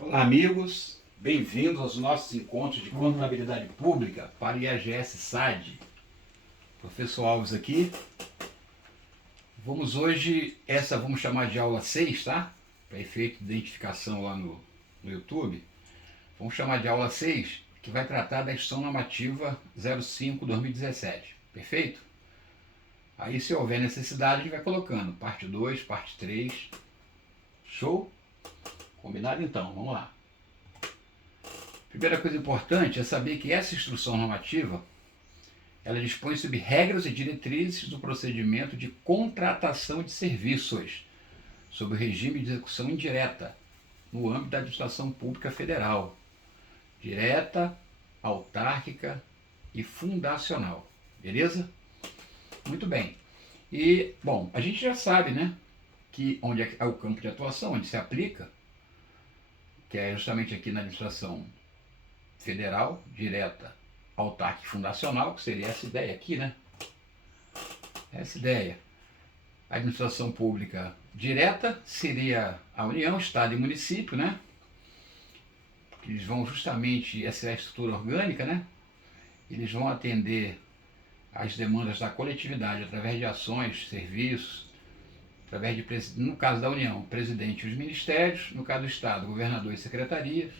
Olá, amigos, bem-vindos aos nossos encontros de contabilidade pública para o IAGS SAD. Professor Alves aqui. Vamos vamos chamar de aula 6, tá? Para efeito de identificação lá no YouTube. Vamos chamar de aula 6, que vai tratar da Instrução Normativa 05/2017. Perfeito? Aí, se houver necessidade, a gente vai colocando parte 2, parte 3. Show? Combinado então, vamos lá. Primeira coisa importante é saber que essa instrução normativa, ela dispõe sobre regras e diretrizes do procedimento de contratação de serviços, sob o regime de execução indireta, no âmbito da administração pública federal, direta, autárquica e fundacional. Beleza? Muito bem. E, bom, a gente já sabe, né, que onde é o campo de atuação, onde se aplica, que é justamente aqui na administração federal, direta, autárquica e fundacional, que seria essa ideia aqui, né? Essa ideia. A administração pública direta seria a União, Estado e município, né? Eles vão justamente, essa é a estrutura orgânica, né? Eles vão atender às demandas da coletividade através de ações, serviços, através de, no caso da União, presidente e os ministérios, no caso do Estado, governador e secretarias,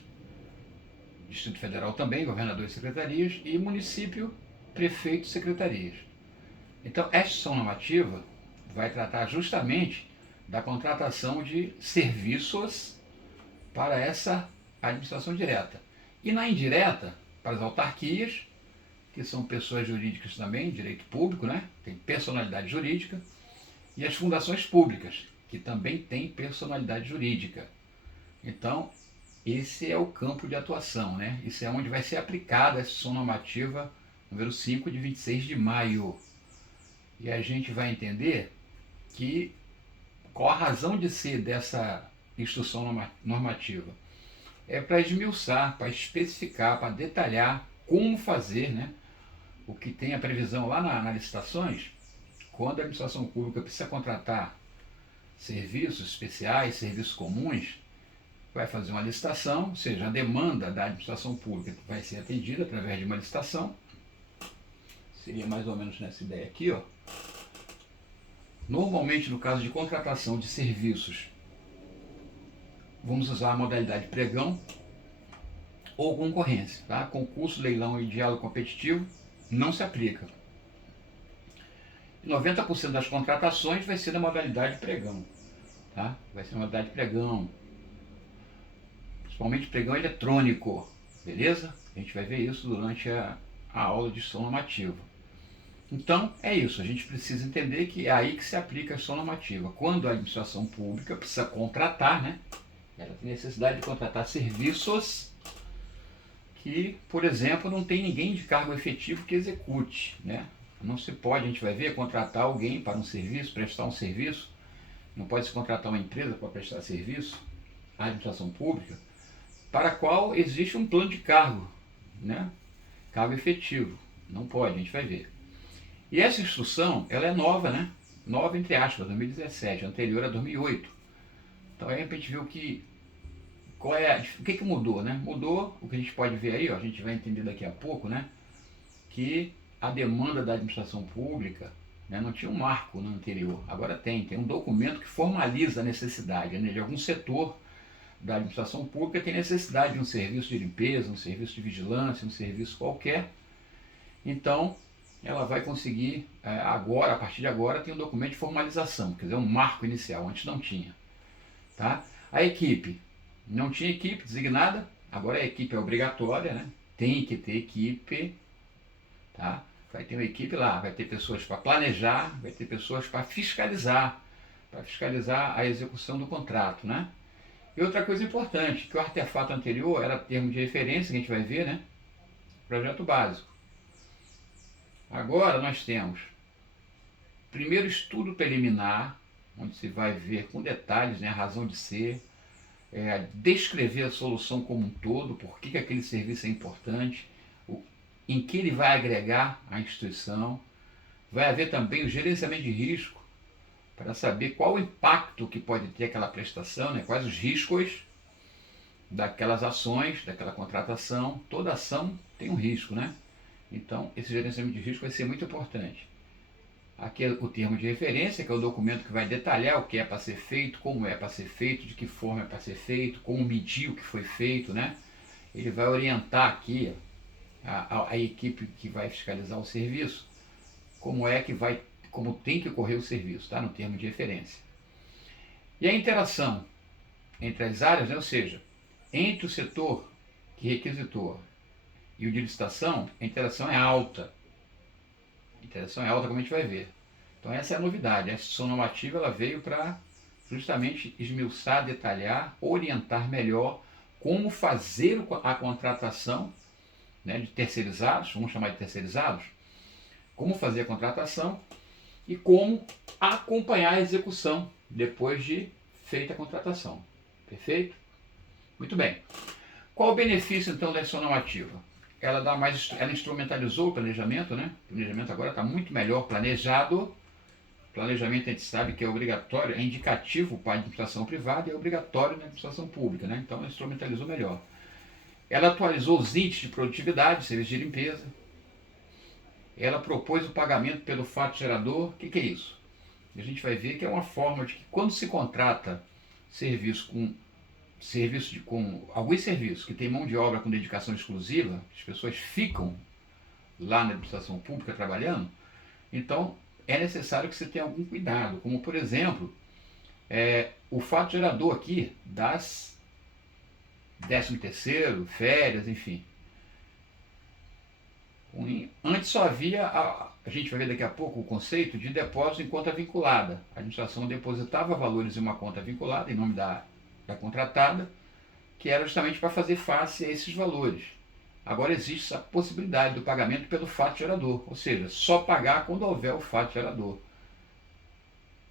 Distrito Federal também, governador e secretarias, e município, prefeito e secretarias. Então, esta ação normativa vai tratar justamente da contratação de serviços para essa administração direta. E na indireta, para as autarquias, que são pessoas jurídicas também, direito público, né? Tem personalidade jurídica, e as fundações públicas, que também têm personalidade jurídica. Então, esse é o campo de atuação, né? Isso é onde vai ser aplicada a Instrução Normativa número 5 de 26 de maio. E a gente vai entender que qual a razão de ser dessa instrução normativa. É para esmiuçar, para especificar, para detalhar como fazer, né? O que tem a previsão lá nas licitações, quando a administração pública precisa contratar serviços especiais, serviços comuns, vai fazer uma licitação, ou seja, a demanda da administração pública vai ser atendida através de uma licitação. Seria mais ou menos nessa ideia aqui, ó. Normalmente, no caso de contratação de serviços, vamos usar a modalidade pregão ou concorrência, tá? Concurso, leilão e diálogo competitivo não se aplica. 90% das contratações vai ser na modalidade pregão, tá? Vai ser na modalidade pregão, principalmente pregão eletrônico, beleza? A gente vai ver isso durante a aula de instrução normativa. Então, é isso, a gente precisa entender que é aí que se aplica a instrução normativa. Quando a administração pública precisa contratar, né? Ela tem necessidade de contratar serviços que, por exemplo, não tem ninguém de cargo efetivo que execute, né? Não se pode, a gente vai ver, contratar alguém para um serviço, prestar um serviço. Não pode se contratar uma empresa para prestar serviço à administração pública, para a qual existe um plano de cargo, né? Cargo efetivo. Não pode, a gente vai ver. E essa instrução, ela é nova, né? Nova, entre aspas, 2017, anterior a 2008. Então aí a gente viu que o que mudou, né? Mudou, o que a gente pode ver aí, ó, a gente vai entender daqui a pouco, né? Que a demanda da administração pública, né, não tinha um marco no anterior, agora tem um documento que formaliza a necessidade, né, de algum setor da administração pública tem necessidade de um serviço de limpeza, um serviço de vigilância, um serviço qualquer. Então, ela vai conseguir, agora, a partir de agora, tem um documento de formalização, quer dizer, um marco inicial, antes não tinha. Tá? A equipe, não tinha equipe designada, agora a equipe é obrigatória, né? Tem que ter equipe, tá? Vai ter uma equipe lá, vai ter pessoas para planejar, vai ter pessoas para fiscalizar a execução do contrato, né? E outra coisa importante, que o artefato anterior era termo de referência, que a gente vai ver, né? Projeto básico. Agora nós temos primeiro estudo preliminar, onde se vai ver com detalhes, né, a razão de ser, descrever a solução como um todo, por que aquele serviço é importante, em que ele vai agregar à instituição. Vai haver também o gerenciamento de risco, para saber qual o impacto que pode ter aquela prestação, né, quais os riscos. daquelas ações, daquela contratação. Toda ação tem um risco, né? Então, esse gerenciamento de risco vai ser muito importante. Aqui é o termo de referência, que é o documento que vai detalhar o que é para ser feito, como é para ser feito, de que forma é para ser feito, como medir o que foi feito, né? Ele vai orientar aqui a equipe que vai fiscalizar o serviço, como tem que ocorrer o serviço, tá? No termo de referência. E a interação entre as áreas, né? Ou seja, entre o setor que requisitou e o de licitação, a interação é alta. A interação é alta, como a gente vai ver. Então essa é a novidade. A instituição normativa ela veio para justamente esmiuçar, detalhar, orientar melhor como fazer a contratação, né, de terceirizados, vamos chamar de terceirizados, como fazer a contratação e como acompanhar a execução depois de feita a contratação. Perfeito? Muito bem. Qual o benefício então da instituição normativa? Ela instrumentalizou o planejamento, né? O planejamento agora está muito melhor planejado. Planejamento a gente sabe que é obrigatório, é indicativo para a administração privada e é obrigatório na administração pública, né? Então ela instrumentalizou melhor. Ela atualizou os índices de produtividade, serviço de limpeza. Ela propôs o pagamento pelo fato gerador. O que é isso? A gente vai ver que é uma forma de que quando se contrata com alguns serviços que tem mão de obra com dedicação exclusiva, as pessoas ficam lá na administração pública trabalhando, então é necessário que você tenha algum cuidado, como por exemplo, o fato gerador aqui das 13º, férias, enfim. Antes só havia, a gente vai ver daqui a pouco o conceito de depósito em conta vinculada. A administração depositava valores em uma conta vinculada, em nome da contratada, que era justamente para fazer face a esses valores. Agora existe a possibilidade do pagamento pelo fato gerador, ou seja, só pagar quando houver o fato gerador.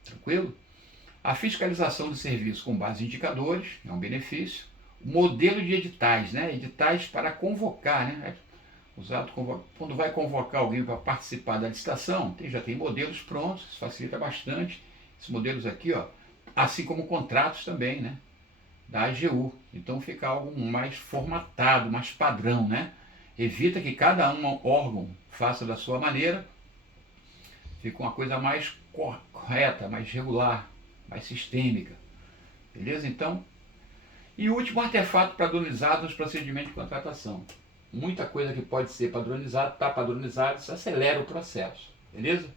Tranquilo? A fiscalização do serviço com base em indicadores é um benefício. O modelo de editais, né? Editais para convocar, né? Usado quando vai convocar alguém para participar da licitação, já tem modelos prontos, isso facilita bastante. Esses modelos aqui, ó, assim como contratos também, né? Da AGU. Então fica algo mais formatado, mais padrão, né? Evita que cada órgão faça da sua maneira, fica uma coisa mais correta, mais regular, mais sistêmica. Beleza? Então, e o último artefato padronizado nos procedimentos de contratação. Muita coisa que pode ser padronizado, está padronizado, isso acelera o processo. Beleza?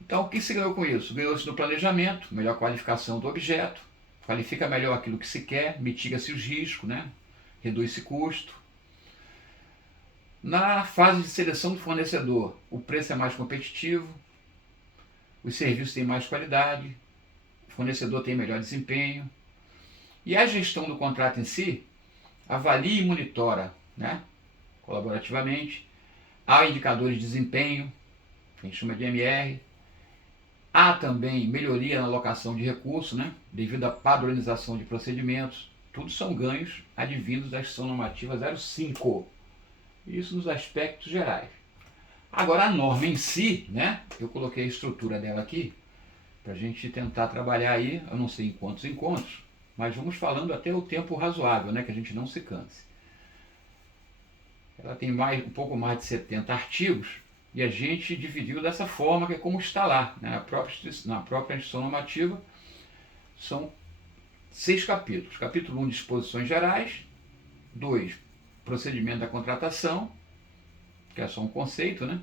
Então, o que se ganhou com isso? Ganhou-se no planejamento, melhor qualificação do objeto, qualifica melhor aquilo que se quer, mitiga-se os riscos, né? Reduz-se custo. Na fase de seleção do fornecedor, o preço é mais competitivo, os serviços têm mais qualidade, o fornecedor tem melhor desempenho. E a gestão do contrato em si, avalia e monitora, né, colaborativamente. Há indicadores de desempenho, que a gente chama de MR. Há também melhoria na alocação de recursos, né, devido à padronização de procedimentos. Tudo são ganhos advindos da Instituição Normativa 05. Isso nos aspectos gerais. Agora a norma em si, né, eu coloquei a estrutura dela aqui, para a gente tentar trabalhar aí, eu não sei em quantos encontros, mas vamos falando até o tempo razoável, né, que a gente não se canse. Ela tem um pouco mais de 70 artigos e a gente dividiu dessa forma, que é como está lá, né, na própria instituição normativa. São 6 capítulos. Capítulo 1, disposições gerais. 2, procedimento da contratação, que é só um conceito, né?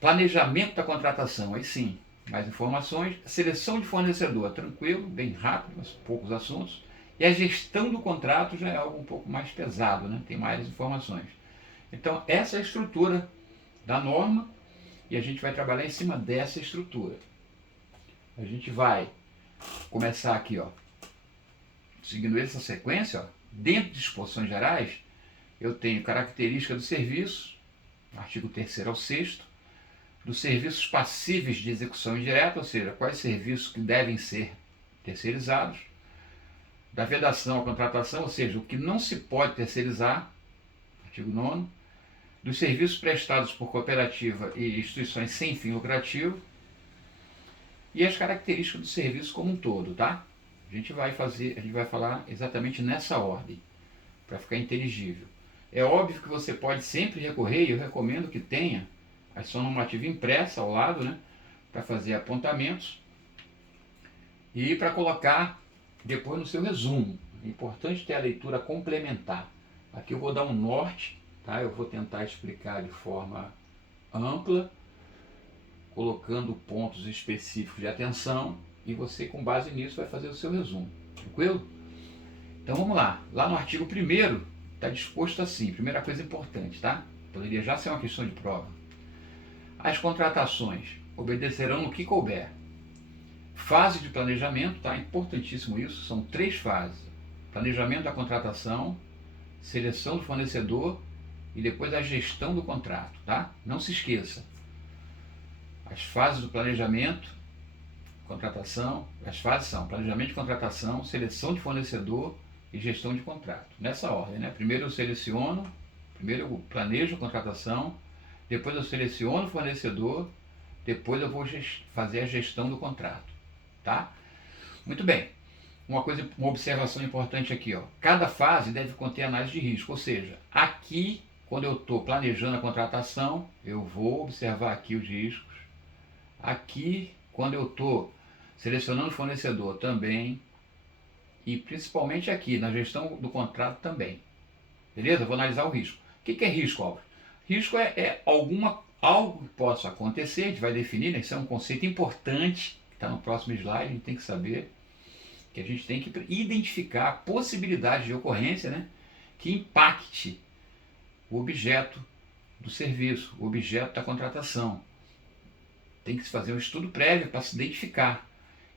Planejamento da contratação, aí sim, mais informações. Seleção de fornecedor, tranquilo, bem rápido, mas poucos assuntos. E a gestão do contrato já é algo um pouco mais pesado, né? Tem mais informações. Então, essa é a estrutura da norma e a gente vai trabalhar em cima dessa estrutura. A gente vai começar aqui, ó, seguindo essa sequência, ó, dentro de disposições gerais, eu tenho característica do serviço, artigo 3º ao 6º, dos serviços passíveis de execução indireta, ou seja, quais serviços que devem ser terceirizados, da vedação à contratação, ou seja, o que não se pode terceirizar, artigo 9º, dos serviços prestados por cooperativa e instituições sem fim lucrativo, e as características do serviço como um todo, tá? A gente vai falar exatamente nessa ordem. para ficar inteligível. É óbvio que você pode sempre recorrer, e eu recomendo que tenha a ação normativa impressa ao lado, né, para fazer apontamentos e para colocar depois no seu resumo. É importante ter a leitura complementar. Aqui eu vou dar um norte, tá? Eu vou tentar explicar de forma ampla, colocando pontos específicos de atenção, e você, com base nisso, vai fazer o seu resumo. Tranquilo? Então vamos lá. Lá no artigo 1º está disposto assim, primeira coisa importante, tá? Poderia já ser uma questão de prova. As contratações obedecerão no que couber. Fase de planejamento, tá? Importantíssimo isso, são 3 fases. Planejamento da contratação, seleção do fornecedor e depois a gestão do contrato, tá? Não se esqueça. As fases do planejamento, contratação, as fases são planejamento de contratação, seleção de fornecedor e gestão de contrato. Nessa ordem, né? Primeiro eu seleciono, primeiro eu planejo a contratação, depois eu seleciono o fornecedor, depois eu vou fazer a gestão do contrato, tá? Muito bem. Uma observação importante aqui, ó. Cada fase deve conter análise de risco, ou seja, aqui, quando eu estou planejando a contratação, eu vou observar aqui os riscos. Aqui, quando eu estou selecionando o fornecedor também, e principalmente aqui, na gestão do contrato também. Beleza? Vou analisar o risco. O que é risco, Álvaro? Risco é algo que possa acontecer, a gente vai definir, né? Isso é um conceito importante, que está no próximo slide, a gente tem que saber, que a gente tem que identificar a possibilidade de ocorrência, né, que impacte o objeto do serviço, o objeto da contratação. Tem que se fazer um estudo prévio para se identificar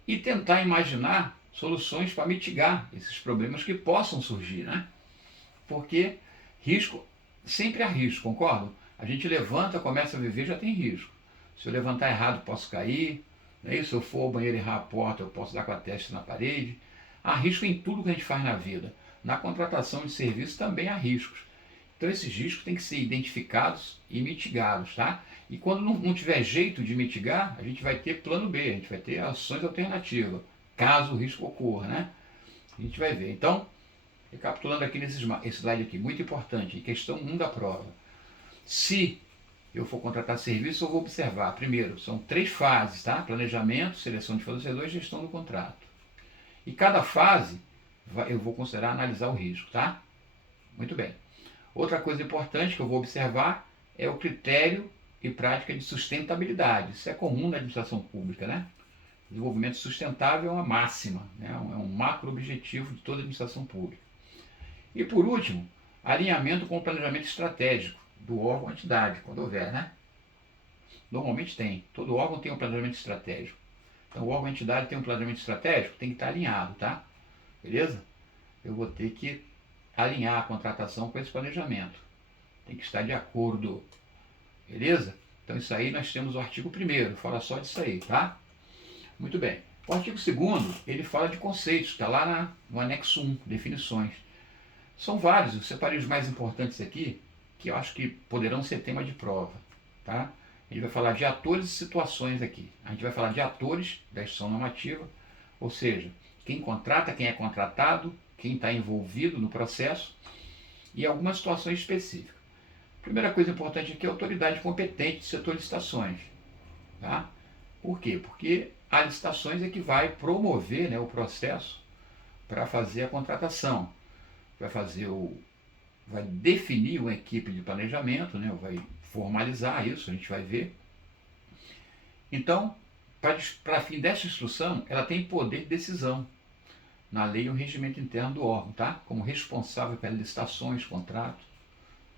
e tentar imaginar soluções para mitigar esses problemas que possam surgir, né? Porque risco, sempre há risco, concordo? A gente levanta, começa a viver, já tem risco. Se eu levantar errado, posso cair. Né? Se eu for ao banheiro e errar a porta, eu posso dar com a testa na parede. Há risco em tudo que a gente faz na vida. Na contratação de serviço também há riscos. Então esses riscos têm que ser identificados e mitigados, tá? E quando não tiver jeito de mitigar, a gente vai ter plano B, a gente vai ter ações alternativas, caso o risco ocorra, né? A gente vai ver. Então, recapitulando aqui nesse slide aqui, muito importante, questão 1 da prova. Se eu for contratar serviço, eu vou observar, primeiro, são 3 fases, tá? Planejamento, seleção de fornecedor e gestão do contrato. E cada fase, eu vou considerar analisar o risco, tá? Muito bem. Outra coisa importante que eu vou observar é o critério e prática de sustentabilidade. Isso é comum na administração pública, né? Desenvolvimento sustentável é uma máxima, né? É um macro objetivo de toda a administração pública. E por último, alinhamento com o planejamento estratégico do órgão ou entidade, quando houver, né? Normalmente tem. Todo órgão tem um planejamento estratégico. Então o órgão ou entidade tem um planejamento estratégico, tem que estar alinhado, tá? Beleza? Eu vou ter que alinhar a contratação com esse planejamento. Tem que estar de acordo. Beleza? Então isso aí nós temos o artigo 1º, fala só disso aí, tá? Muito bem. O artigo 2º, ele fala de conceitos, está lá no anexo 1, definições. São vários, eu separei os mais importantes aqui, que eu acho que poderão ser tema de prova, tá? Ele vai falar de atores e situações aqui. A gente vai falar de atores da instituição normativa, ou seja, quem contrata, quem é contratado, quem está envolvido no processo e algumas situações específicas. Primeira coisa importante aqui é a autoridade competente do setor de licitações, tá? Por quê? Porque a licitações é que vai promover, né, o processo para fazer a contratação. Vai definir uma equipe de planejamento, né, vai formalizar isso, a gente vai ver. Então, para fim dessa instrução, ela tem poder de decisão na lei e o regimento interno do órgão, tá? Como responsável pelas licitações, contratos,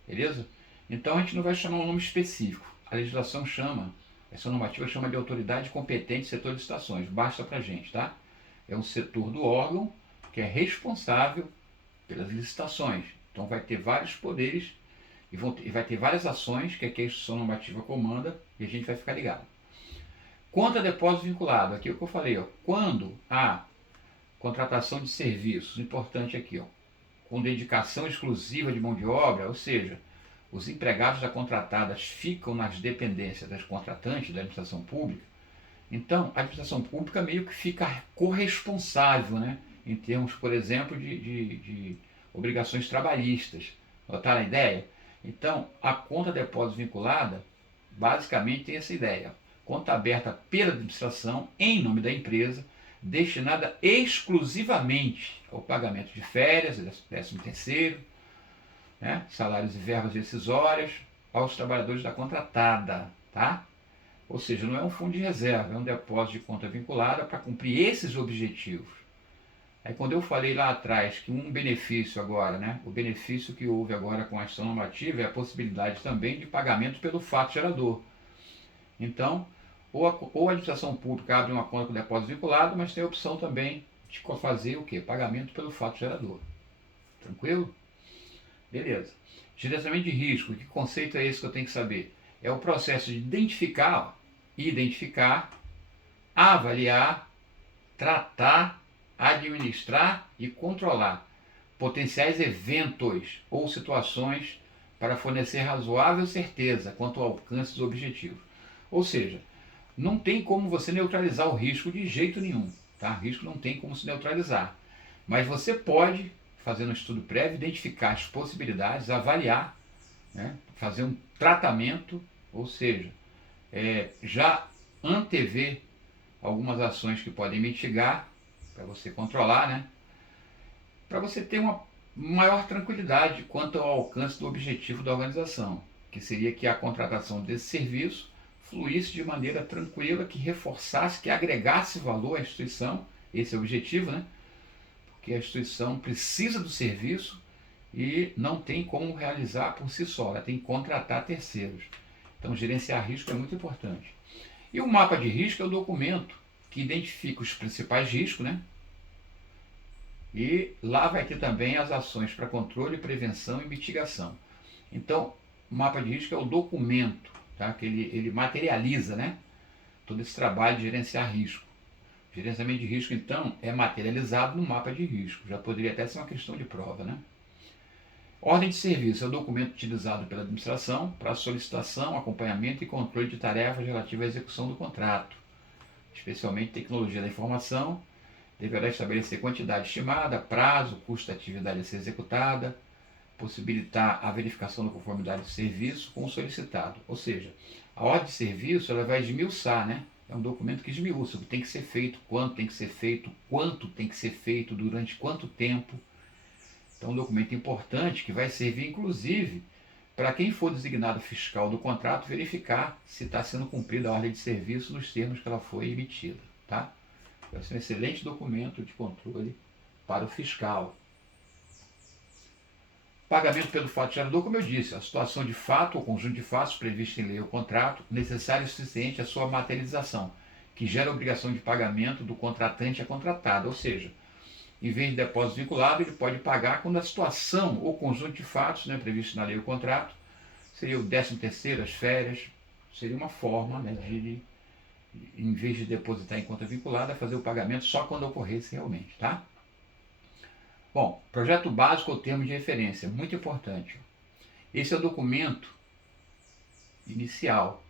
beleza? Então a gente não vai chamar um nome específico. A legislação chama, essa normativa chama de autoridade competente setor de licitações. Basta pra gente, tá? É um setor do órgão que é responsável pelas licitações. Então vai ter vários poderes e vai ter várias ações que aqui a instituição normativa comanda e a gente vai ficar ligado. Quanto a depósito vinculado, aqui é o que eu falei, ó, quando há contratação de serviços, importante aqui, ó, com dedicação exclusiva de mão de obra, ou seja, os empregados da contratada ficam nas dependências das contratantes da administração pública, então a administração pública meio que fica corresponsável, né, em termos, por exemplo, de obrigações trabalhistas. Notaram a ideia? Então, a conta depósito vinculada, basicamente tem essa ideia. Conta aberta pela administração, em nome da empresa, destinada exclusivamente ao pagamento de férias, 13º, né, salários e verbas decisórias aos trabalhadores da contratada, tá? Ou seja, não é um fundo de reserva, é um depósito de conta vinculada para cumprir esses objetivos. Aí quando eu falei lá atrás que um benefício agora, né, o benefício que houve agora com a ação normativa é a possibilidade também de pagamento pelo fato gerador. Então, ou a administração pública abre uma conta com depósito vinculado, mas tem a opção também de fazer o quê? Pagamento pelo fato gerador. Tranquilo? Beleza. Gerenciamento de risco, que conceito é esse que eu tenho que saber? É o processo de identificar, avaliar, tratar, administrar e controlar potenciais eventos ou situações para fornecer razoável certeza quanto ao alcance dos objetivos. Ou seja, não tem como você neutralizar o risco de jeito nenhum, tá? Risco não tem como se neutralizar. Mas você pode, fazendo um estudo prévio, identificar as possibilidades, avaliar, né? Fazer um tratamento, ou seja, já antever algumas ações que podem mitigar, para você controlar, né? Para você ter uma maior tranquilidade quanto ao alcance do objetivo da organização, que seria que a contratação desse serviço fluísse de maneira tranquila, que reforçasse, que agregasse valor à instituição, esse é o objetivo, né? Porque a instituição precisa do serviço e não tem como realizar por si só, ela tem que contratar terceiros. Então, gerenciar risco é muito importante. E o mapa de risco é o documento que identifica os principais riscos, né? E lá vai ter também as ações para controle, prevenção e mitigação. Então, o mapa de risco é o documento, tá? Que ele materializa, né, todo esse trabalho de gerenciar risco. O gerenciamento de risco, então, é materializado no mapa de risco. Já poderia até ser uma questão de prova, né? Ordem de serviço é o documento utilizado pela administração para solicitação, acompanhamento e controle de tarefas relativas à execução do contrato, especialmente tecnologia da informação. Deverá estabelecer quantidade estimada, prazo, custo da atividade a ser executada, possibilitar a verificação da conformidade do serviço com o solicitado. Ou seja, a ordem de serviço ela vai esmiuçar, né? É um documento que esmiuça o que tem que ser feito, quanto tem que ser feito, quanto tem que ser feito, durante quanto tempo. Então, é um documento importante que vai servir, inclusive, para quem for designado fiscal do contrato verificar se está sendo cumprida a ordem de serviço nos termos que ela foi emitida, tá? Vai ser um excelente documento de controle para o fiscal. Pagamento pelo fato gerador, como eu disse, a situação de fato ou conjunto de fatos previsto em lei ou contrato, necessário e suficiente à sua materialização, que gera a obrigação de pagamento do contratante à contratada. Ou seja, em vez de depósito vinculado, ele pode pagar quando a situação ou conjunto de fatos, né, previsto na lei ou contrato, seria o 13º, as férias, seria uma forma, né, de em vez de depositar em conta vinculada, fazer o pagamento só quando ocorresse realmente, tá? Bom, projeto básico ou termo de referência, muito importante. Esse é o documento inicial.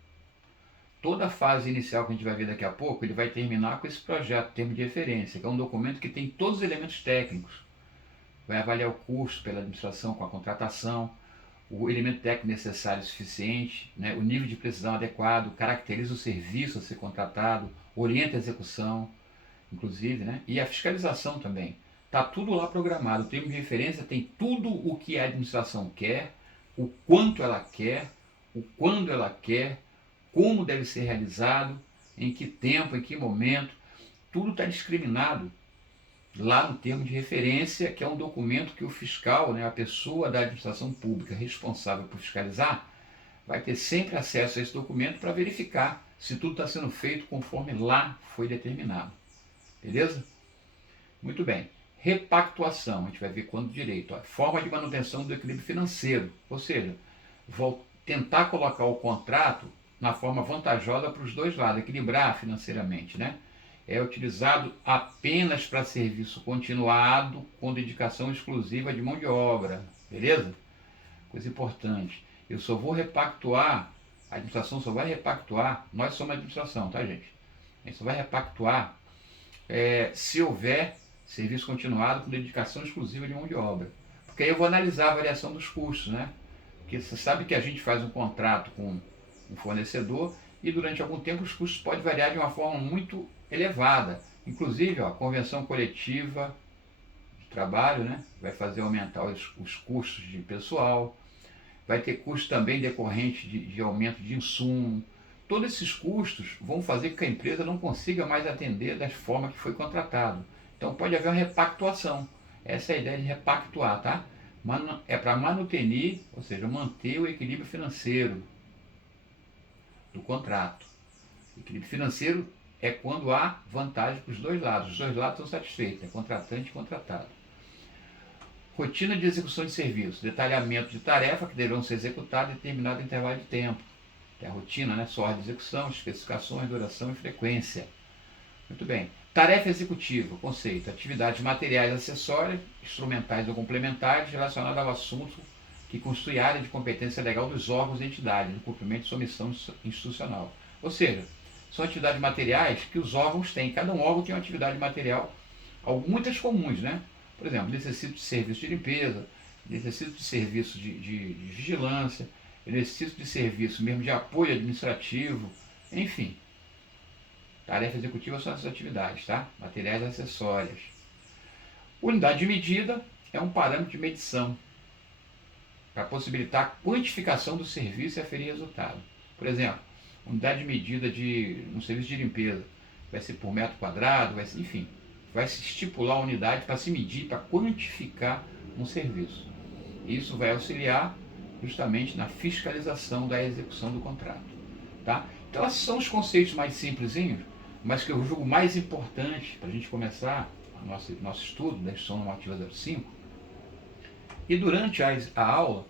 Toda a fase inicial que a gente vai ver daqui a pouco, ele vai terminar com esse projeto, termo de referência, que é um documento que tem todos os elementos técnicos. Vai avaliar o custo pela administração com a contratação, o elemento técnico necessário e suficiente, né, o nível de precisão adequado, caracteriza o serviço a ser contratado, orienta a execução, inclusive, né, e a fiscalização também. Está tudo lá programado. O termo de referência tem tudo o que a administração quer, o quanto ela quer, o quando ela quer, como deve ser realizado, em que tempo, em que momento. Tudo está discriminado lá no termo de referência, que é um documento que o fiscal, né, a pessoa da administração pública responsável por fiscalizar, vai ter sempre acesso a esse documento para verificar se tudo está sendo feito conforme lá foi determinado. Beleza? Muito bem. Repactuação, a gente vai ver quando direito. Forma de manutenção do equilíbrio financeiro, ou seja, vou tentar colocar o contrato na forma vantajosa para os dois lados, equilibrar financeiramente, né? É utilizado apenas para serviço continuado com dedicação exclusiva de mão de obra, beleza? Coisa importante. Eu só vou repactuar, a administração só vai repactuar, nós somos a administração, tá, gente? A gente só vai repactuar se houver serviço continuado com dedicação exclusiva de mão de obra. Porque aí eu vou analisar a variação dos custos, né? Porque você sabe que a gente faz um contrato com um fornecedor e durante algum tempo os custos podem variar de uma forma muito elevada. Inclusive, ó, a convenção coletiva de trabalho, né, vai fazer aumentar os custos de pessoal, vai ter custo também decorrente de aumento de insumo. Todos esses custos vão fazer com que a empresa não consiga mais atender da forma que foi contratado. Então pode haver uma repactuação. Essa é a ideia de repactuar, tá? É para manutenir, ou seja, manter o equilíbrio financeiro do contrato. O equilíbrio financeiro é quando há vantagem para os dois lados. Os dois lados estão satisfeitos, é contratante e contratado. Rotina de execução de serviço, detalhamento de tarefa que deverão ser executadas em determinado intervalo de tempo. É a rotina, né? Só ordem de execução, especificações, duração e frequência. Muito bem. Tarefa executiva, conceito, atividades materiais acessórias, instrumentais ou complementares relacionadas ao assunto que constitui área de competência legal dos órgãos e entidades no cumprimento de sua missão institucional. Ou seja, são atividades materiais que os órgãos têm. Cada um órgão tem uma atividade material, muitas comuns, né? Por exemplo, necessito de serviço de limpeza, necessito de serviço de vigilância, necessito de serviço mesmo de apoio administrativo, enfim. Tarefa executiva são essas atividades, tá? Materiais acessórias. Unidade de medida é um parâmetro de medição para possibilitar a quantificação do serviço e aferir resultado. Por exemplo, unidade de medida de um serviço de limpeza vai ser por metro quadrado, vai ser, enfim, vai se estipular a unidade para se medir, para quantificar um serviço. Isso vai auxiliar justamente na fiscalização da execução do contrato. Tá? Então, esses são os conceitos mais simplesinhos, mas que eu julgo mais importante para a gente começar o nosso estudo da Instrução Normativa 05. E durante a aula,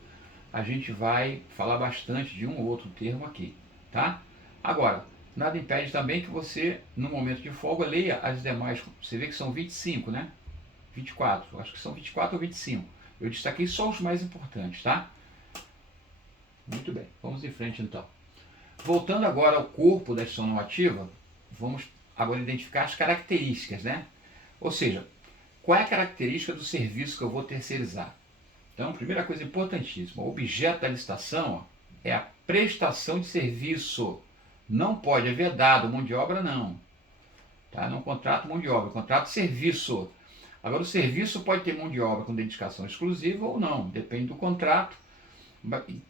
a gente vai falar bastante de um ou outro termo aqui. Tá? Agora, nada impede também que você, no momento de folga, leia as demais. Você vê que são 25, né? 24, acho que são 24 ou 25. Eu destaquei só os mais importantes, tá? Muito bem, vamos em frente então. Voltando agora ao corpo da Instrução Normativa, vamos agora identificar as características, né? Ou seja, qual é a característica do serviço que eu vou terceirizar? Então, primeira coisa importantíssima, o objeto da licitação, ó, é a prestação de serviço. Não pode haver dado mão de obra, não. Tá? Não contrato mão de obra, contrato serviço. Agora, o serviço pode ter mão de obra com dedicação exclusiva ou não, depende do contrato.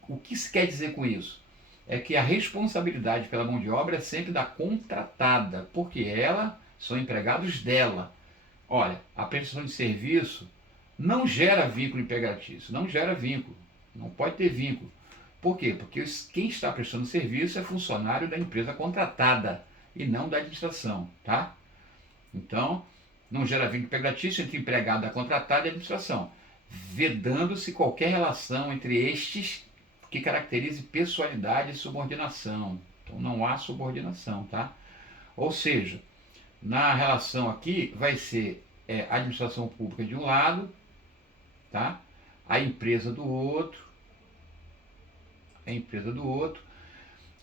O que se quer dizer com isso? É que a responsabilidade pela mão de obra é sempre da contratada, porque ela são empregados dela. Olha, a prestação de serviço não gera vínculo empregatício, não gera vínculo, não pode ter vínculo. Por quê? Porque quem está prestando serviço é funcionário da empresa contratada e não da administração, tá? Então, não gera vínculo empregatício entre empregado da contratada e administração, vedando-se qualquer relação entre estes que caracterize pessoalidade e subordinação. Então, não há subordinação, tá? Ou seja, na relação aqui vai ser a administração pública de um lado, tá? A empresa do outro,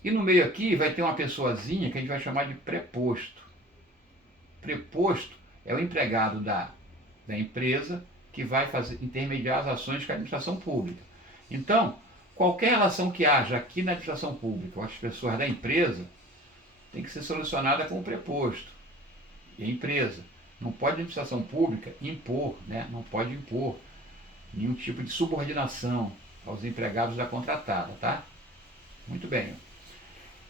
e no meio aqui vai ter uma pessoazinha que a gente vai chamar de preposto. Preposto é o empregado da empresa que vai intermediar as ações com a administração pública. Então, qualquer relação que haja aqui na administração pública com as pessoas da empresa tem que ser solucionada com o preposto. E a empresa não pode a administração pública impor, né? Não pode impor nenhum tipo de subordinação aos empregados da contratada, tá? Muito bem.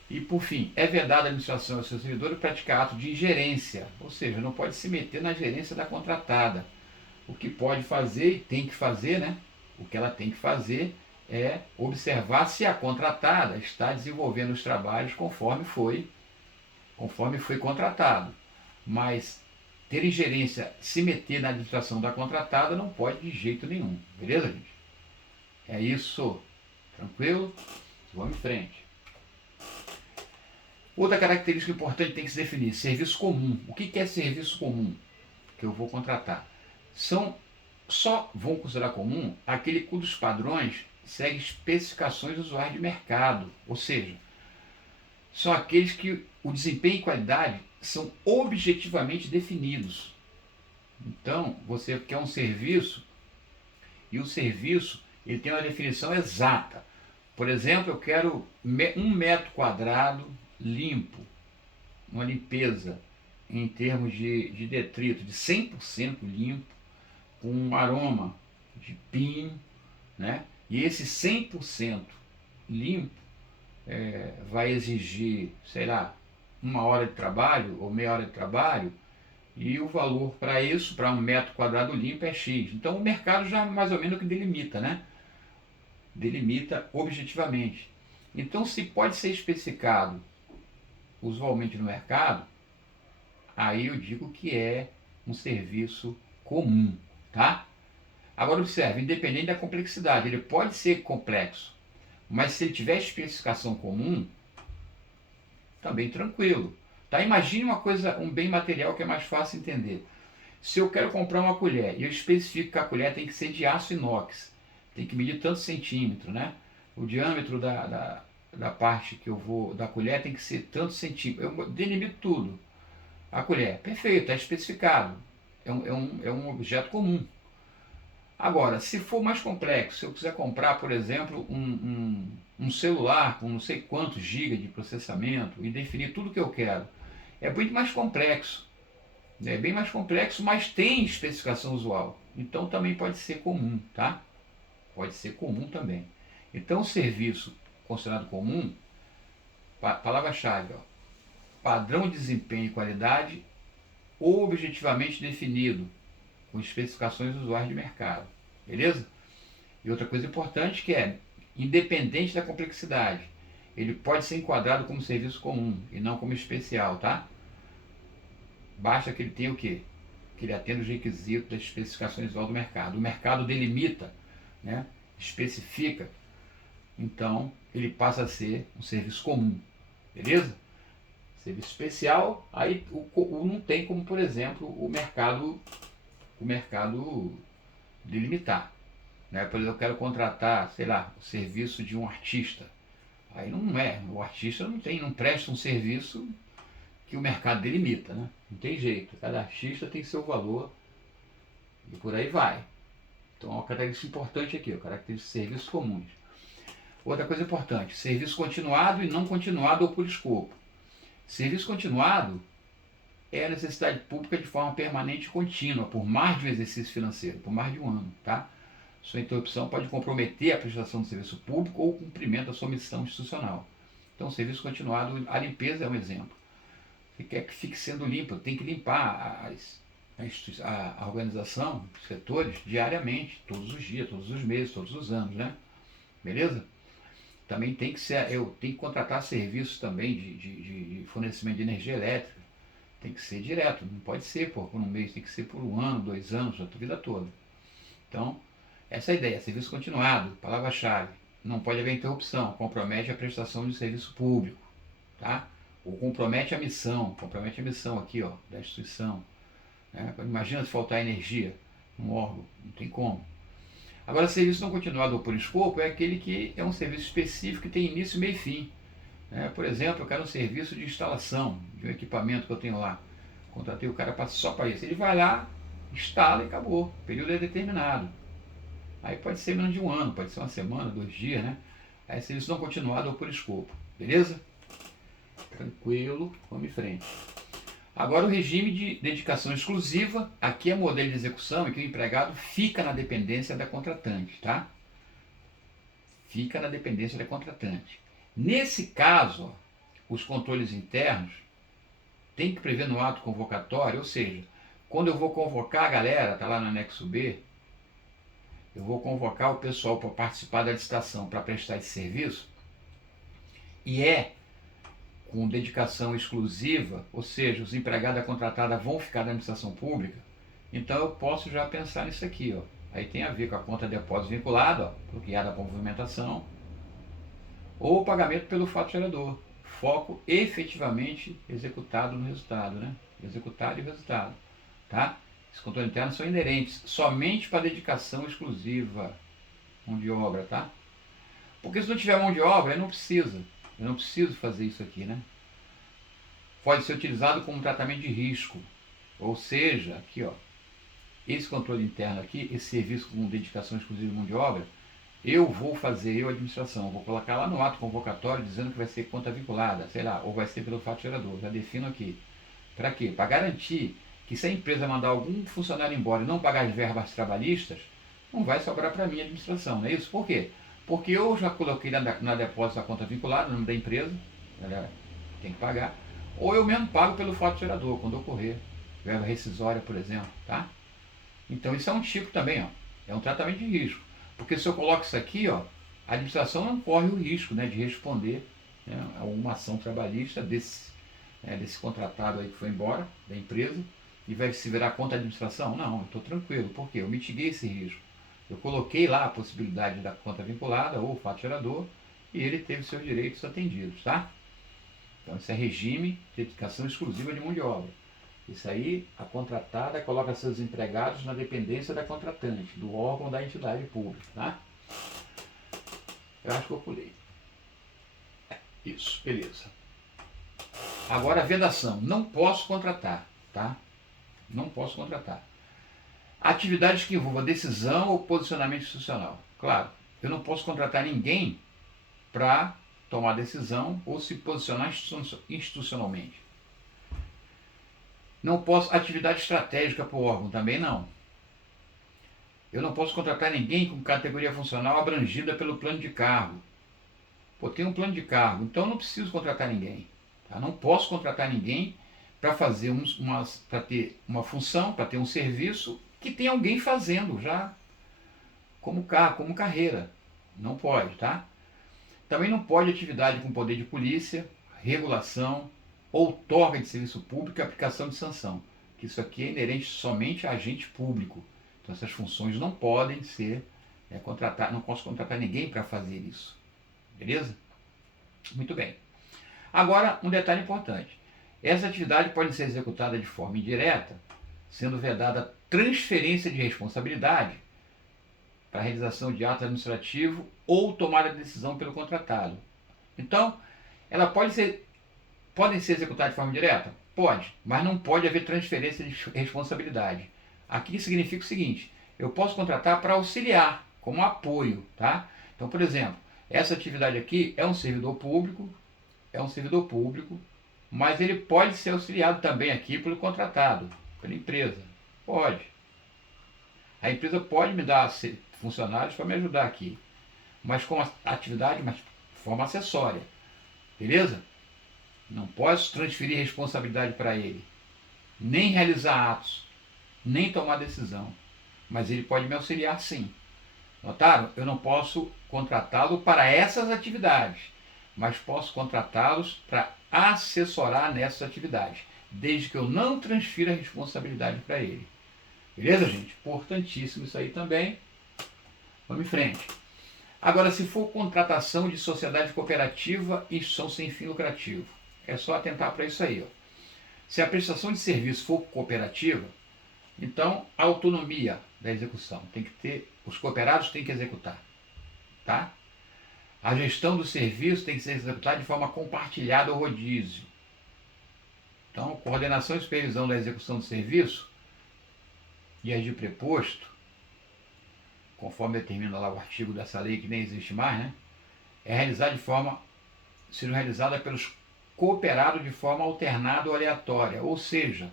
E por fim, é vedado à administração e ao seu servidor praticar ato de ingerência, ou seja, não pode se meter na gerência da contratada. O que pode fazer e tem que fazer, né? O que ela tem que fazer é observar se a contratada está desenvolvendo os trabalhos conforme foi contratado. Mas ter ingerência, se meter na administração da contratada, não pode de jeito nenhum. Beleza, gente? É isso. Tranquilo? Vamos em frente. Outra característica importante tem que se definir: serviço comum. O que é serviço comum que eu vou contratar? Só vão considerar comum aquele cujos padrões seguem especificações do usuário de mercado. Ou seja, são aqueles que o desempenho e qualidade são objetivamente definidos. Então, você quer um serviço E o serviço, ele tem uma definição exata. Por exemplo, eu quero 1 metro quadrado limpo, uma limpeza em termos de detrito, de 100% limpo, com um aroma de pinho, né? E esse 100% limpo vai exigir, sei lá, 1 hora de trabalho ou meia hora de trabalho, e o valor para isso, para 1 metro quadrado limpo, é X. Então o mercado já mais ou menos que delimita, né? Delimita objetivamente. Então, se pode ser especificado usualmente no mercado, aí eu digo que é um serviço comum, tá? Agora observe, independente da complexidade, ele pode ser complexo, mas se ele tiver especificação comum, também tranquilo. Tá? Imagine uma coisa, um bem material que é mais fácil entender. Se eu quero comprar uma colher e eu especifico que a colher tem que ser de aço inox, tem que medir tantos centímetros, né? O diâmetro da parte que eu vou, da colher tem que ser tantos centímetros. Eu delimito tudo. A colher, perfeito, está especificado. É um objeto comum. Agora, se for mais complexo, se eu quiser comprar, por exemplo, um celular com não sei quantos gigas de processamento e definir tudo que eu quero, é muito mais complexo. É bem mais complexo, mas tem especificação usual. Então também pode ser comum, tá? Pode ser comum também. Então o serviço considerado comum, palavra-chave, padrão de desempenho e qualidade objetivamente definido, com especificações usuais de mercado. Beleza? E outra coisa importante que é, independente da complexidade, ele pode ser enquadrado como serviço comum e não como especial, tá? Basta que ele tenha o quê? Que ele atenda os requisitos das especificações usuais do mercado. O mercado delimita, né? Especifica, então ele passa a ser um serviço comum. Beleza? Serviço especial, aí não tem como, por exemplo, o mercado delimitar. Né? Por exemplo, eu quero contratar, sei lá, o serviço de um artista. Aí não é, o artista não presta um serviço que o mercado delimita, né? Não tem jeito, cada artista tem seu valor e por aí vai. Então, é uma característica importante aqui, característica de serviços comuns. Outra coisa importante, serviço continuado e não continuado ou por escopo. Serviço continuado é a necessidade pública de forma permanente e contínua, por mais de um exercício financeiro, por mais de um ano, tá? Sua interrupção pode comprometer a prestação do serviço público ou o cumprimento da sua missão institucional. Então, serviço continuado, a limpeza é um exemplo. Você quer que fique sendo limpo, tem que limpar a organização, os setores, diariamente, todos os dias, todos os meses, todos os anos, né? Beleza? Também tem que ser, eu tenho que contratar serviços também de fornecimento de energia elétrica. Tem que ser direto, não pode ser por um mês, tem que ser por 1 ano, 2 anos, a tua vida toda. Então, essa é a ideia, serviço continuado, palavra-chave. Não pode haver interrupção, compromete a prestação de serviço público, tá? Ou compromete a missão aqui, ó, da instituição. Né? Imagina se faltar energia num órgão, não tem como. Agora, serviço não continuado ou por escopo é aquele que é um serviço específico que tem início, meio e fim. Por exemplo, eu quero um serviço de instalação de um equipamento que eu tenho lá. Contratei o cara só para isso. Ele vai lá, instala e acabou. O período é determinado. Aí pode ser menos de um ano, pode ser uma semana, 2 dias, né? Aí é serviço não continuado ou por escopo. Beleza? Tranquilo, vamos em frente. Agora o regime de dedicação exclusiva, aqui é modelo de execução em que o empregado fica na dependência da contratante, tá? Fica na dependência da contratante. Nesse caso, os controles internos têm que prever no ato convocatório, ou seja, quando eu vou convocar a galera, tá lá no anexo B, eu vou convocar o pessoal para participar da licitação, para prestar esse serviço, e com dedicação exclusiva, ou seja, os empregados da contratada vão ficar na administração pública, então eu posso já pensar nisso aqui, ó. Aí tem a ver com a conta de depósito vinculada, bloqueada para movimentação, ou o pagamento pelo fato gerador, foco efetivamente executado no resultado, né? Executado e resultado, tá? Esses controles internos são inerentes somente para dedicação exclusiva, mão de obra, tá? Porque se não tiver mão de obra, eu não preciso fazer isso aqui, né? Pode ser utilizado como tratamento de risco, ou seja, aqui ó, esse controle interno aqui, esse serviço com dedicação exclusiva de mão de obra, eu vou fazer, eu, administração, vou colocar lá no ato convocatório dizendo que vai ser conta vinculada, sei lá, ou vai ser pelo fato gerador, já defino aqui. Para quê? Para garantir que se a empresa mandar algum funcionário embora e não pagar as verbas trabalhistas, não vai sobrar para mim a administração, não é isso? Por quê? Porque eu já coloquei na depósito da conta vinculada, no nome da empresa, ela tem que pagar, ou eu mesmo pago pelo fato gerador, quando ocorrer, verba rescisória, por exemplo, tá? Então isso é um tipo também, ó, é um tratamento de risco. Porque se eu coloco isso aqui, ó, a administração não corre o risco, né, de responder, né, a uma ação trabalhista desse contratado aí que foi embora da empresa e vai se virar contra a administração? Não, eu estou tranquilo. Por quê? Eu mitiguei esse risco. Eu coloquei lá a possibilidade da conta vinculada ou fato gerador e ele teve seus direitos atendidos, tá? Então isso é regime de dedicação exclusiva de mão de obra. Isso aí, a contratada coloca seus empregados na dependência da contratante, do órgão da entidade pública, tá? Eu acho que eu pulei. Isso, beleza. Agora, a vedação. Não posso contratar, tá? Não posso contratar. Atividades que envolvam decisão ou posicionamento institucional. Claro, eu não posso contratar ninguém para tomar decisão ou se posicionar institucionalmente. Não posso, atividade estratégica para o órgão, também não. Eu não posso contratar ninguém com categoria funcional abrangida pelo plano de cargo. Pô, tem um plano de cargo, então eu não preciso contratar ninguém. Tá? Não posso contratar ninguém para fazer para ter uma função, para ter um serviço que tem alguém fazendo já como carreira. Não pode, tá? Também não pode atividade com poder de polícia, regulação, outorga de serviço público e aplicação de sanção. Que isso aqui é inerente somente a agente público. Então essas funções não podem ser contratadas, não posso contratar ninguém para fazer isso. Beleza? Muito bem. Agora, um detalhe importante. Essa atividade pode ser executada de forma indireta, sendo vedada transferência de responsabilidade para a realização de ato administrativo ou tomada de decisão pelo contratado. Então, ela podem ser executadas de forma direta? Pode, mas não pode haver transferência de responsabilidade. Aqui significa o seguinte, eu posso contratar para auxiliar, como apoio, tá? Então, por exemplo, essa atividade aqui é um servidor público, mas ele pode ser auxiliado também aqui pelo contratado, pela empresa. Pode. A empresa pode me dar funcionários para me ajudar aqui, mas com atividade, mas de forma acessória. Beleza? Não posso transferir responsabilidade para ele, nem realizar atos, nem tomar decisão. Mas ele pode me auxiliar sim. Notaram? Eu não posso contratá-lo para essas atividades, mas posso contratá-los para assessorar nessas atividades, desde que eu não transfira a responsabilidade para ele. Beleza, gente? Importantíssimo isso aí também. Vamos em frente. Agora, se for contratação de sociedade cooperativa e instituição sem fim lucrativo, é só atentar para isso aí. Ó. Se a prestação de serviço for cooperativa, então a autonomia da execução tem que ter, os cooperados têm que executar, tá? A gestão do serviço tem que ser executada de forma compartilhada ou rodízio. Então, coordenação e supervisão da execução do serviço e as de preposto, conforme determina lá o artigo dessa lei que nem existe mais, né? Sendo realizada pelos cooperados de forma alternada ou aleatória. Ou seja,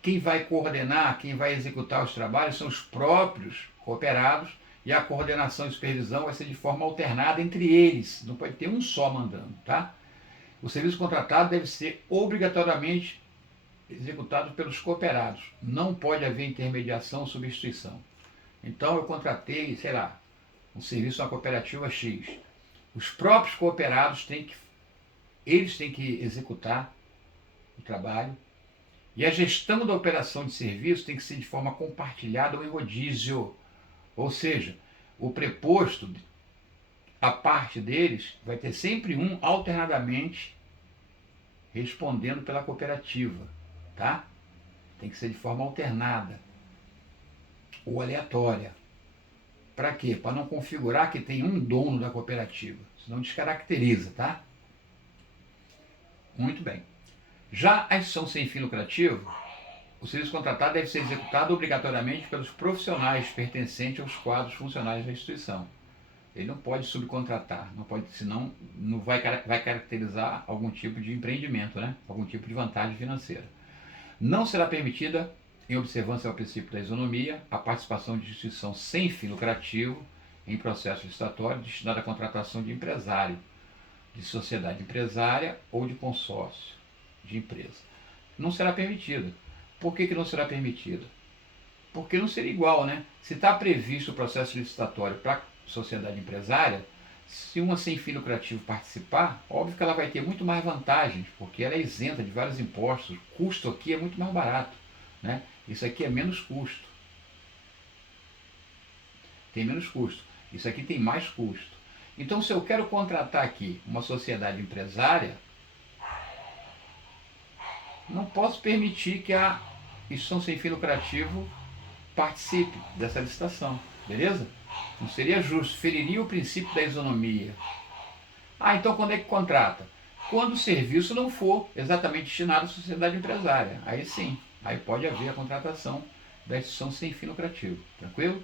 quem vai coordenar, quem vai executar os trabalhos são os próprios cooperados e a coordenação e supervisão vai ser de forma alternada entre eles. Não pode ter um só mandando, tá? O serviço contratado deve ser obrigatoriamente executado pelos cooperados. Não pode haver intermediação ou substituição. Então eu contratei, sei lá, um serviço na cooperativa X. Os próprios cooperados têm que executar o trabalho e a gestão da operação de serviço tem que ser de forma compartilhada ou em rodízio. Ou seja, o preposto, a parte deles, vai ter sempre um alternadamente respondendo pela cooperativa, tá? Tem que ser de forma alternada ou aleatória. Para quê? Para não configurar que tem um dono da cooperativa, senão descaracteriza, tá? Muito bem. Já a instituição sem fim lucrativo, O serviço contratado deve ser executado obrigatoriamente pelos profissionais pertencentes aos quadros funcionais da instituição. Ele não pode subcontratar, não pode, senão não vai caracterizar algum tipo de empreendimento, né? Algum tipo de vantagem financeira. Não será permitida, em observância ao princípio da isonomia, a participação de instituição sem fim lucrativo em processo licitatório destinado à contratação de empresário, de sociedade empresária ou de consórcio de empresa. Não será permitida. Por que não será permitida? Porque não seria igual, né? Se está previsto o processo licitatório para sociedade empresária, se uma sem fim lucrativo participar, óbvio que ela vai ter muito mais vantagens, porque ela é isenta de vários impostos, o custo aqui é muito mais barato, né? Isso aqui é menos custo. Tem menos custo. Isso aqui tem mais custo. Então, se eu quero contratar aqui uma sociedade empresária, não posso permitir que a instituição sem fim lucrativo participe dessa licitação, beleza? Não seria justo, feriria o princípio da isonomia. Ah, então quando é que contrata? Quando o serviço não for exatamente destinado à sociedade empresária. Aí sim, aí pode haver a contratação da instituição sem fim lucrativo, tranquilo?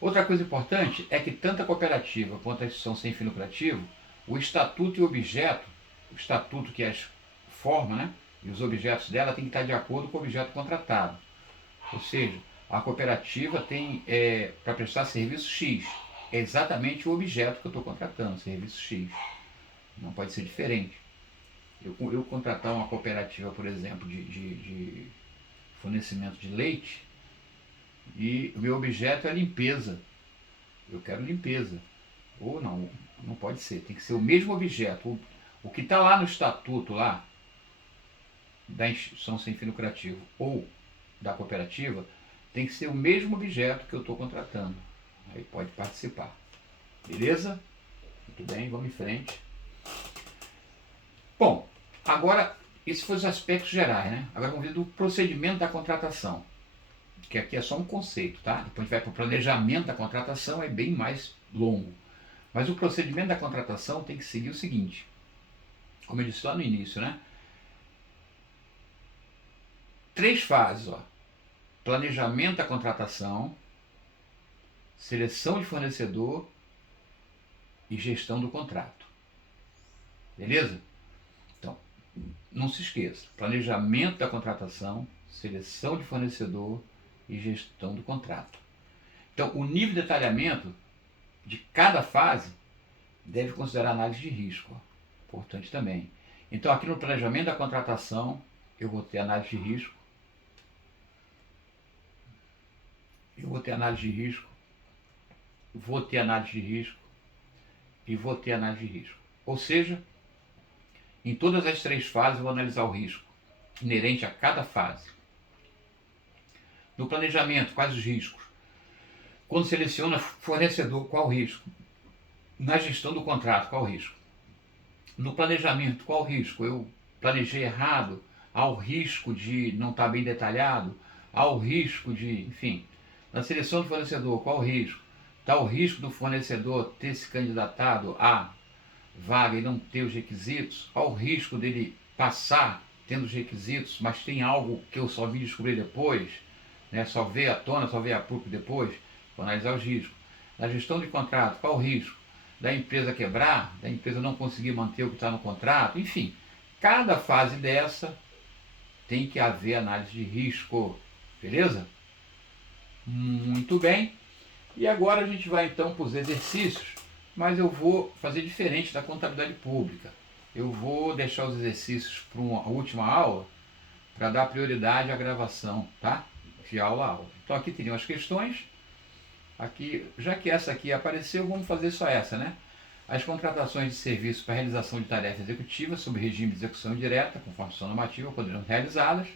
Outra coisa importante é que tanto a cooperativa quanto a instituição sem fim lucrativo, o estatuto e o objeto, o estatuto que as forma, né? E os objetos dela têm que estar de acordo com o objeto contratado. Ou seja, a cooperativa tem para prestar serviço X. É exatamente o objeto que eu estou contratando, serviço X. Não pode ser diferente. Eu contratar uma cooperativa, por exemplo, de fornecimento de leite, e o meu objeto é limpeza. Eu quero limpeza. Ou não, não pode ser. Tem que ser o mesmo objeto. O que está lá no estatuto lá, da instituição sem fim lucrativo ou da cooperativa, tem que ser o mesmo objeto que eu estou contratando. Aí pode participar. Beleza? Muito bem, vamos em frente. Bom, agora, esses foram os aspectos gerais, né? Agora vamos ver do procedimento da contratação, que aqui é só um conceito, tá? Depois a gente vai para o planejamento da contratação, é bem mais longo. Mas o procedimento da contratação tem que seguir o seguinte, como eu disse lá no início, né? 3 fases, ó. Planejamento da contratação, seleção de fornecedor e gestão do contrato. Beleza? Então, não se esqueça. Planejamento da contratação, seleção de fornecedor e gestão do contrato. Então, o nível de detalhamento de cada fase deve considerar análise de risco. Ó. Importante também. Então, aqui no planejamento da contratação, eu vou ter análise de risco. Eu vou ter análise de risco, vou ter análise de risco e vou ter análise de risco. Ou seja, em todas as 3 fases eu vou analisar o risco inerente a cada fase. No planejamento, quais os riscos? Quando seleciona fornecedor, qual o risco? Na gestão do contrato, qual o risco? No planejamento, qual o risco? Eu planejei errado, há o risco de não estar bem detalhado, há o risco de, enfim... Na seleção do fornecedor, qual o risco? Está o risco do fornecedor ter se candidatado à vaga e não ter os requisitos? Há o risco dele passar tendo os requisitos, mas tem algo que eu só vim descobrir depois, né? Só veio à tona, só veio a público depois? Vou analisar os riscos. Na gestão de contrato, qual o risco? Da empresa quebrar, da empresa não conseguir manter o que está no contrato, enfim. Cada fase dessa tem que haver análise de risco, beleza? Muito bem, e agora a gente vai então para os exercícios, mas eu vou fazer diferente da contabilidade pública. Eu vou deixar os exercícios para uma última aula, para dar prioridade à gravação, tá? De aula a aula. Então aqui teriam as questões, aqui, já que essa aqui apareceu, vamos fazer só essa, né? As contratações de serviço para realização de tarefa executiva sob regime de execução direta, conforme sua normativa, poderão ser realizadas.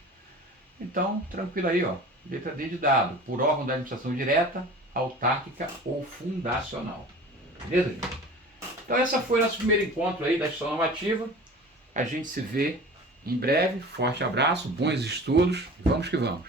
Então, tranquilo aí, ó. Letra D de dado, por órgão da administração direta, autárquica ou fundacional. Beleza, gente? Então, essa foi o nosso primeiro encontro aí da gestão normativa. A gente se vê em breve. Forte abraço, bons estudos. Vamos que vamos.